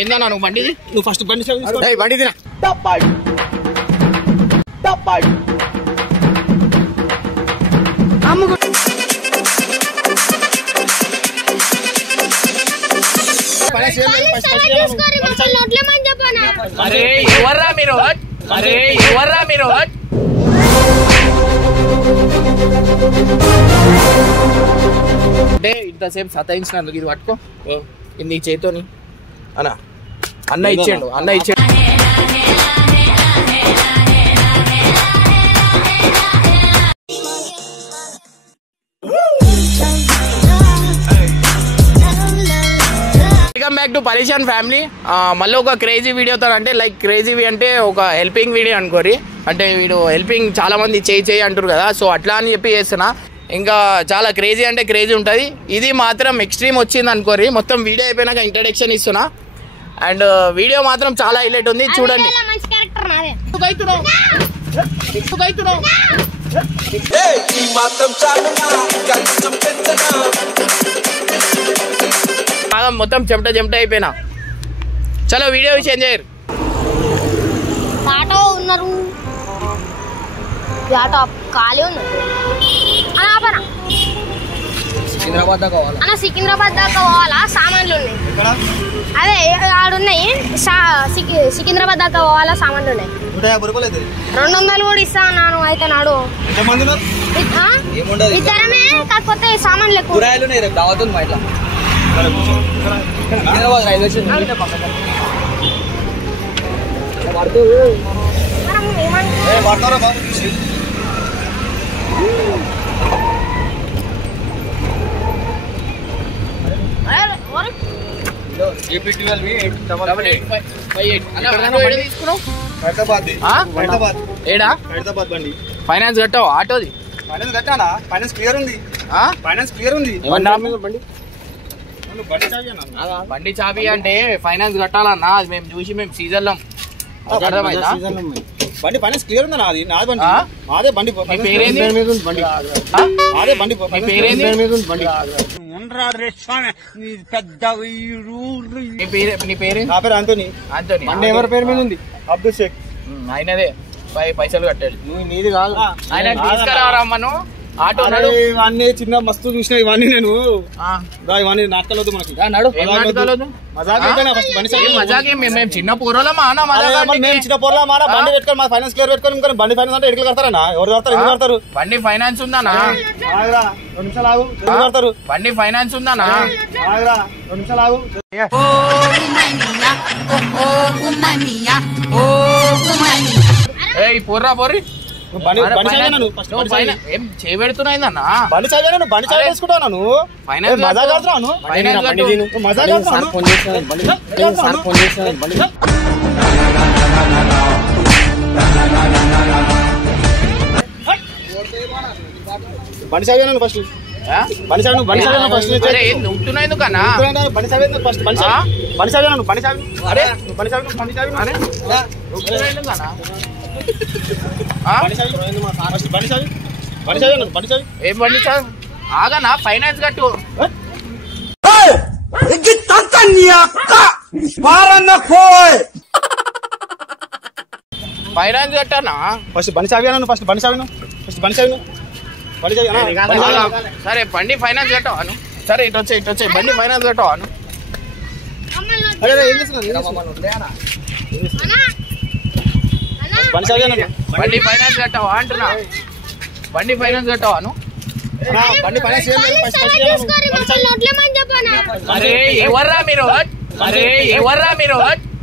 ఏందన్నా నువ్వు బండిది? నువ్వు ఫస్ట్ బండి బండి తినా అరే ఎవర్రా మీరు? అరే ఎవర్రా మీరు? అంటే ఇంతసేపు సతాయించినందుకు ఇది పట్టుకో ఇది నీ చేతోని అన్న ఇచ్చాడు వెల్కమ్ బ్యాక్ టు పరేషాన్ ఫ్యామిలీ. మళ్ళీ ఒక క్రేజీ వీడియోతో, అంటే లైక్ క్రేజీ అంటే ఒక హెల్పింగ్ వీడియో అనుకోరి. అంటే వీడు హెల్పింగ్ చాలా మంది చేయి అంటారు కదా, సో అట్లా అని చెప్పి చేస్తున్నా. ఇంకా చాలా క్రేజీ అంటే క్రేజీ ఉంటుంది. ఇది మాత్రం ఎక్స్ట్రీమ్ వచ్చింది అనుకోరి. మొత్తం వీడియో అయిపోయినాక ఇంట్రడక్షన్ ఇస్తున్నా. అండ్ వీడియో మాత్రం చాలా హైలైట్ ఉంది, చూడండి. మొత్తం చెమట అయిపోయినా. చలో వీడియో చేంజ్ చేయరు. ఆటో ఉన్నారు, ఆటో ఖాళీ ఉన్నారు. సికింద్రాబాద్ దాకా కావాలా? సికింద్రాబాద్ దాకా పోవాలా? సామాన్లు ఉన్నాయి, అదే ఆడున్నాయి. సికింద్రాబాద్ దాకా పోవాలా? సామాన్లు ఉన్నాయి. 200 కూడా ఇస్తా అన్నాను. అయితే నాడు ఇద్దరమే, కాకపోతే సామాన్లు ఎక్కువ. ఫైనాన్స్ కట్టావు? ఆటోది ఫైనాన్స్ కట్టానా? ఫైనాన్స్ క్లియర్ ఉంది. బండి చాబీ అంటే ఫైనాన్స్ కట్టాలన్నా. అది మేము చూసి మేము సీజన్లో బండి ఫైనాన్స్ క్లియర్ ఉందా? నాది బండి, అదే బండి. పేరేంది? అదే బండి. పేరేంది? నీ పేరు? నా పేరు ఆంటోనీ. బండి ఎవరి పేరు మీద ఉంది? అబ్దుల్ షేక్. ఆయనదే పైసలు కట్టాడు. నీది కాదు. ఆయన తీసుకురావరమ్మను. ఆటో ఇవన్నీ చిన్న మస్తు చూసిన ఇవన్నీ నేను ఇవన్నీ నాటకాలొద్దు మనకి. మేము చిన్న పూర్వలమా? మేము చిన్న పూర్వలా మాట బండి పెట్టుకొని మా ఫైనాన్స్ క్లియర్ పెట్టుకొని ఇంకా బండి ఫైనాన్స్ అంటే ఎట్లా కడతారా? ఎవరు కడతారు? ఎందుకు కడతారు? బండి ఫైనాన్స్ ఉందానా? 2 నిమిషాలు ఆగు. ఎందుకు కడతారు? బండి ఫైనాన్స్ ఉందానా? 2 నిమిషాలు ఆగు. పోర్రి ఏం చేయబెడుతున్నాయిందన్నా? బండి చాలు బండి చాలు వేసుకుంటాను. మజా కడుతున్నాను. బండి చాలు ఫస్ట్. బండి చాలు ఫస్ట్. నువ్వుతున్నాయి ఎందుకన్నా? బండి చాలు ఫస్ట్. బండి చాలు బండి చాలు బండి చాలు బండి చాలు ఏం బండి చాలు? ఆగనా? ఫైనాన్స్ కట్టు. ఫైనాన్స్ కట్టానా? ఫస్ట్ బండి చావిను. సరే బండి ఫైనాన్స్ కట్టవాను. సరే ఇటు వచ్చాయి బండి ఫైనాన్స్ కట్టవాను. బండి ఫైనాన్స్ కట్టావా అంటున్నా? బండి ఫైనాన్స్ కట్టావాను. అరే ఎవర్రా మీరు?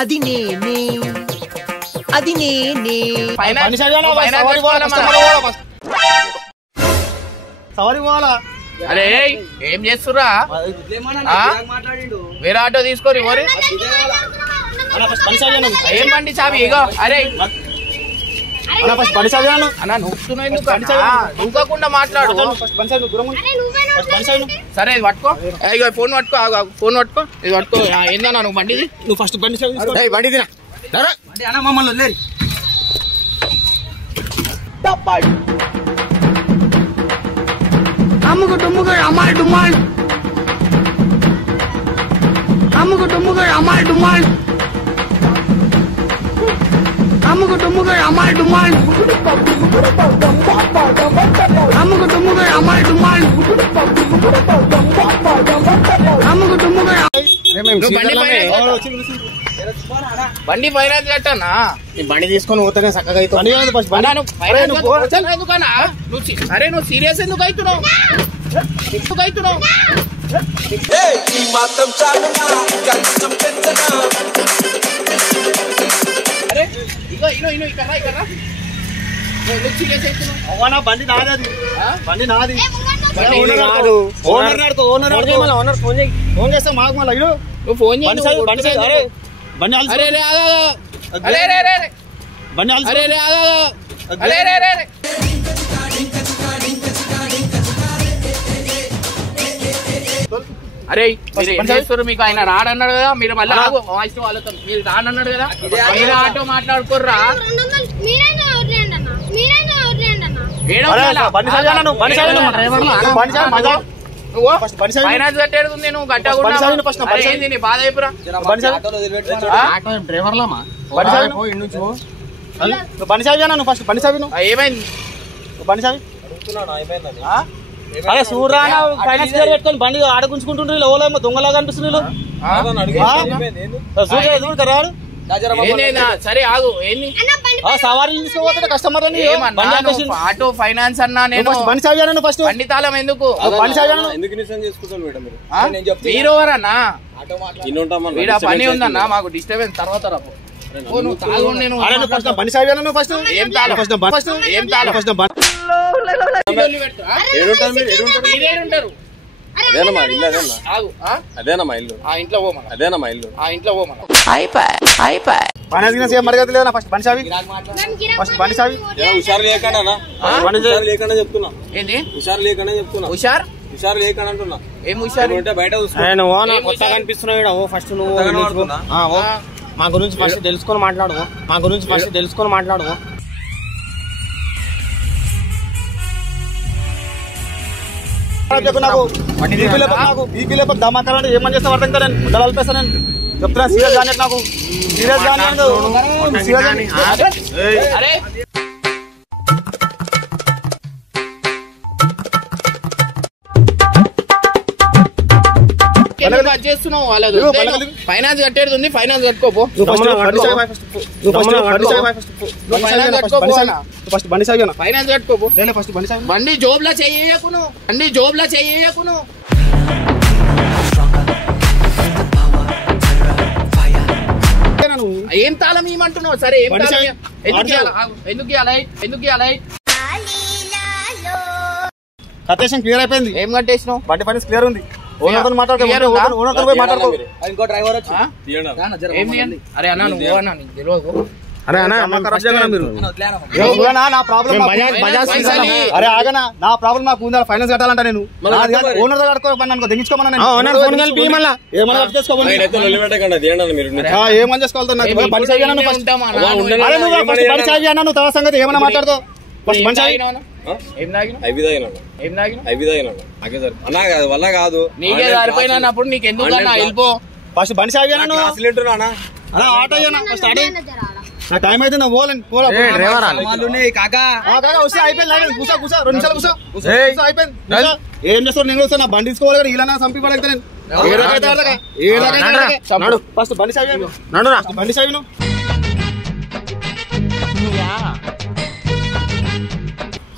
అది నేనే సవారీ పోవాలా? అరే ఏం చేస్తుర్రా? వేరే ఆటో తీసుకొని మరి ఏం బండి చావి? ఇగో అరే అన్నా నువ్వుకుండా మాట్లాడు. సరే ఇది పట్టుకో. ఇగో ఫోన్ పట్టుకో. ఇది పట్టుకో. ఏందన్నా నువ్వు బండిది? నువ్వు ఫస్ట్ బండి బండి తినా మమ్మల్ని వదిలేరు. అమ్ముకు డుమ్ముకు అమ్మాయి డుమ్మాయి అమ్ముకు డుమ్ముకు అమ్మాయి డుమ్మాయి అమ్ముకు డుమ్ముకు అమ్మాయి డుమ్మాయి అమ్ముకు డుమ్ముకు అమ్మాయి డుమ్మాయి అమ్ముకు డుమ్ముకు బండి ఫైనాన్స్ కట్టనా బండి తీసుకొని పోతేనే చక్కగా అవుతుంది అరే నువ్వు సీరియస్ ఎందుకు అవుతున్నావు అరే ఇగో ఇక్కడ సీరియస్ అవుతున్నావు బండి నాది అది బండి నాది ఫోన్ చేస్తా మాకు మళ్ళీ నువ్వు ఫోన్ చేయి బండి అరే రే అరే రే రే బండి అరే రే అరే రే రే అరే మీరు ఏం చేస్తారు? మీకు ఆయన రాడన్నాడు కదా, మీరు మళ్ళీ వాయిస్ వాళ్ళతో మీరు రానన్నాడు కదా, మీరు ఆటో మాట్లాడుకోర్రా. ఫైనాన్స్ కట్టేది ఉంది, నువ్వు కట్టకూడదు. నీ బాధ అయిపోరా ఏమైంది? అరే సూర్రా ఫైనాన్స్ పెట్టుకొని బండి ఆడగుంచుకుంటుండ్రు, ఎవరేమో దొంగలాగా అనిపిస్తుంది. సరే ఆగు, ఏంది సవారీలు తీసుకోపోతే కస్టమర్ ఆటో ఫైనాన్స్ అన్నా నేను బండి సాగు ఫస్ట్ బండి తాళం ఎందుకు బండి సాగు మీరు ఎవరన్నా? వీడ పని ఉందన్నా, మాకు డిస్టర్బెన్స్ తర్వాత రాపు. నువ్వు తాగు, నేను బండి సాగు ఫస్ట్ ఏం తాళం ఫస్ట్ ఏం తాళం ఫస్ట్ మీరేంటారు? అదేనా మా ఇల్లు, ఇంట్లో పోమా, అదేనా మా ఇల్లు, ఇంట్లో పోమా. ఫైనాన్స్ ఏం మరగదు లేదా ఫస్ట్ బండి సావి ఫస్ట్ బండి సావి హుషారు లేకుండా లేకుండా చెప్తున్నా. ఏంది హుషారు లేకుండా చెప్తున్నా. హుషారు లేకుండా అంటున్నా. ఏం హుషారు? బయట కొత్తగా అనిపిస్తున్నావు. ఫస్ట్ నువ్వు మా గురించి ఫస్ట్ తెలుసుకొని మాట్లాడు. బీపీ లేకపోతే దమాకాలంటే ఏమని చేస్తా అర్థం కదా, నేను ముద్దలు అల్పేస్తా. నేను చెప్తున్నా సీరియస్ కానీ నాకు సీరియస్ కానీ అరే చేస్తున్నావు వాళ్ళది ఫైనాన్స్ కట్టేది ఉంది, ఫైనాన్స్ కట్టుకోపో. ఫైనాన్స్ కట్టుకోపో. బండి జోబులా చెయ్యకును, బండి జోబులా చెయ్యకును. ఏం తాళం ఏమంటున్నావు? సరే ఏం ఎందుకు కట్టేషన్ క్లియర్ అయిపోయింది. ఏం కట్టేసినావు? బండి ఫైనాన్స్ క్లియర్ ఉంది. అరే అన్నా నువ్వు అన్నా నీకు తెలియదు. అరే ఆగనా, నా ప్రాబ్లం నాకు ఉందా? ఫైనాన్స్ కట్టాలంట నేను ఓనర్ కట్టుకోమని తెగించుకోమన్నా ఏమని చేసుకోవాలి? బండి సాగి అన్నా నువ్వు తర్వాత సంగతి ఏమన్నా మాట్లాడతావు? వల్ల కాదు నీకే సరిపోయినప్పుడు నీకు ఎందుకు వెళ్ళిపో. ఫస్ట్ బండి సాగి అన్నా ఆటో అయ్యా ఫస్ట్ ఆటో నా టైం అయితే ఏం చేస్తాడు? నేను వస్తా, నా బండి తీసుకోవాలి కదా, ఇలా చంపి పడతా నేను. ఫస్ట్ బండి సాగి బండి సాగి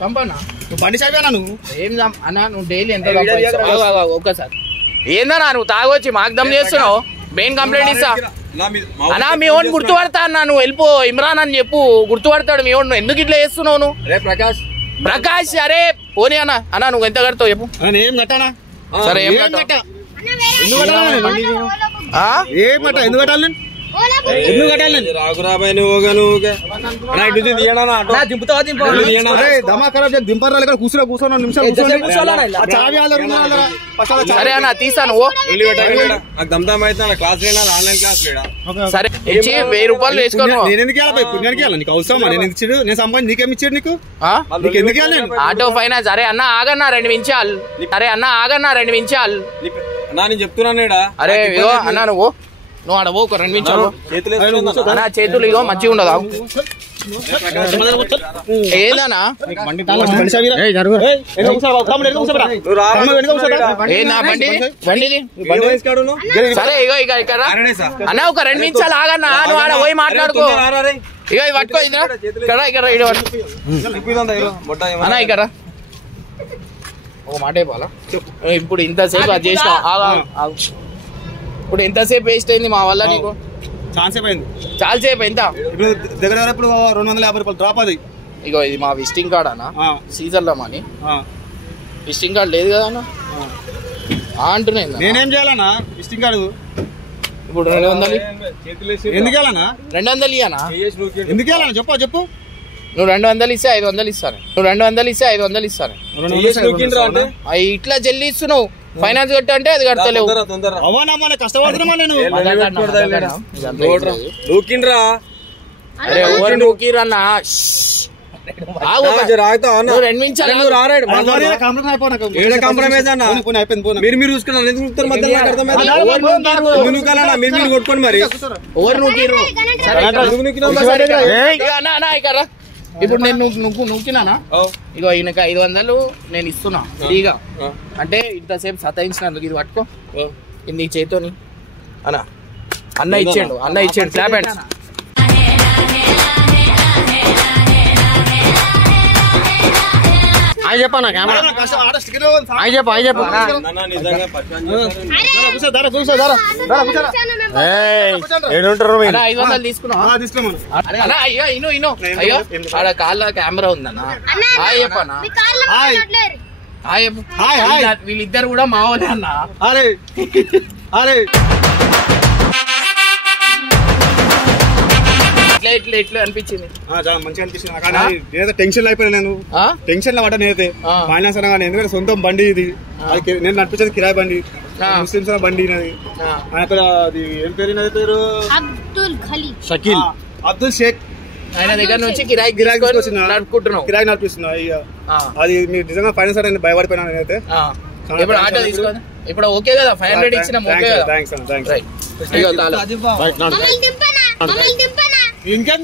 చంపన్నా బండి సాగి అన్నా నువ్వు ఏం అన్నా? నువ్వు డైలీ ఎంత ఒక్కసారి ఏందన్నా నువ్వు తాగొచ్చి మాగ్దం చేస్తున్నావు? మెయిన్ కంప్లైంట్ ఇస్తా అన్నా. మీ ఓన్ గుర్తుపడతా అన్నా, నువ్వు వెళ్ళిపో ఇమ్రాన్ అని చెప్పు, గుర్తుపడతాడు మీ ఓన్. ఎందుకు ఇట్లా చేస్తున్నావు నువ్వు? ప్రకాష్ అరే పోనీ అన్నా. అన్నా నువ్వు ఎంత కడతావు చెప్పు. ఏం కట్టానా? సరే ఏం ఎందుకు కట్టాలి? ఎందుకు కట్టాలి నేను? రాకురాబాయ్ నువ్వుగా అన్నా ఇటు తీయనా ఆటో దమా ఖరాబ్ చేసి దింపరాలి ఇక్కడ కూర్చోను నిమిషాలు సరే అన్న తీస్తాను నాకు దమ్దాం అయితే క్లాస్ లేనా ఆన్లైన్ క్లాస్ లేడా సరే ఇచ్చి 1000 రూపాయలు వేసుకోను. నేను ఎందుకు వెళ్ళాలి పుణ్యానికి వెళ్ళాలి నీకు అవసరమా? నేను ఎందుకు ఇచ్చాడు? నేను సంపాదించి నీకేమి ఇచ్చాడు? నీకు ఎందుకు వెళ్ళాలి? Auto finance. అరే అన్న ఆగన్నా 2 నిమిషాలు. అన్నా నేను చెప్తున్నాను అరే ఇగో అన్న నువ్వు ఆడవో ఒక 2 నిమిషాలు అన్న చేతులు ఇగో మంచిగా ఉండదు. ఏందన్నా సరే ఇగో ఇక ఇక్కడ అన్న ఒక 2 నిమిషాలు ఆగన్నా. నువ్వు ఆడ పోయి మాట్లాడుకో. ఇగో ఇవి పట్టుకో ఇక్కడ అన్న ఇక్కడ ఒక మాట చెప్పాలా? ఇప్పుడు ఇంతసేపు అది చేసిన ఇప్పుడు ఎంతసేపు వేస్ట్ అయింది మా వల్ల నీకు? చాలా సేపు ఎంత? దగ్గర ఇప్పుడు 250 రూపాయలు డ్రాప్ అది. ఇగో ఇది మా విజిటింగ్ కార్డ్ అన్న. సీజన్ లో మనీ విజిటింగ్ కార్డ్ లేదు కదా అన్న అంటున్నాయి. నేనేం చేయాలన్నా విజిటింగ్ కార్డు? ఇప్పుడు 200 ఎందుకు వెళ్ళానా? 200 ఇయ్యనా? ఎందుకు వెళ్ళాను చెప్పు. నువ్వు 200 ఇస్తే 500 ఇస్తాను. ఇట్లా జల్లి ఇస్తున్నావు. ఫైనాన్స్ కట్ట అంటే అది కడతలేవు. కష్టపడుతున్నా నేను. అరే ఎవరు నూకిరన్నా? 2 నిమిషాలు మీరు చూసుకున్నారు మీరు కొట్టుకోండి మరి ఎవరు నూకిరు? ఇప్పుడు నేను నూకినానా? ఇగో ఈయనకి 500 నేను ఇస్తున్నా ఫ్రీగా. అంటే ఇంతసేపు సతాయించినందుకు ఇది పట్టుకో నీ చేతోని. అన్న ఇచ్చాడు క్లాప్ హ్యాండ్స్. చెప్పన్నా చెప్పు 500 తీసుకున్నావు. అయ్యో ఆడ కాళ్ళ కెమెరా ఉందన్న. చెప్పన్నా వీళ్ళిద్దరు కూడా మా వాళ్ళే అన్న. అరే ఎట్లా అనిపించింది? చాలా మంచిగా అనిపిస్తుంది. నేనైతే టెన్షన్ అయిపోయినా. నేను టెన్షన్ లో పడ్డా. నేనైతే ఫైనాన్స్ అనగానే ఎందుకంటే సొంతం బండి ఇది. నేను నడిపించేది కిరాయి బండి. ముస్లిమ్స్ బండి అది. అది ఏం పేరు? షకీల్ అబ్దుల్ షేక్. ఆయన దగ్గర నుంచి కిరాయి నడుపుకుంటున్నావు. కిరాయి నడిపిస్తున్నా. అది మీరు నిజంగా ఫైనాన్స్ అని భయపడిపోయినా. నేనైతే ఇప్పుడు ఆటో తీసుకోండి. ఇప్పుడు ఓకే కదా? 500 ఇచ్చినా ఓకే కదా? ఇంకేం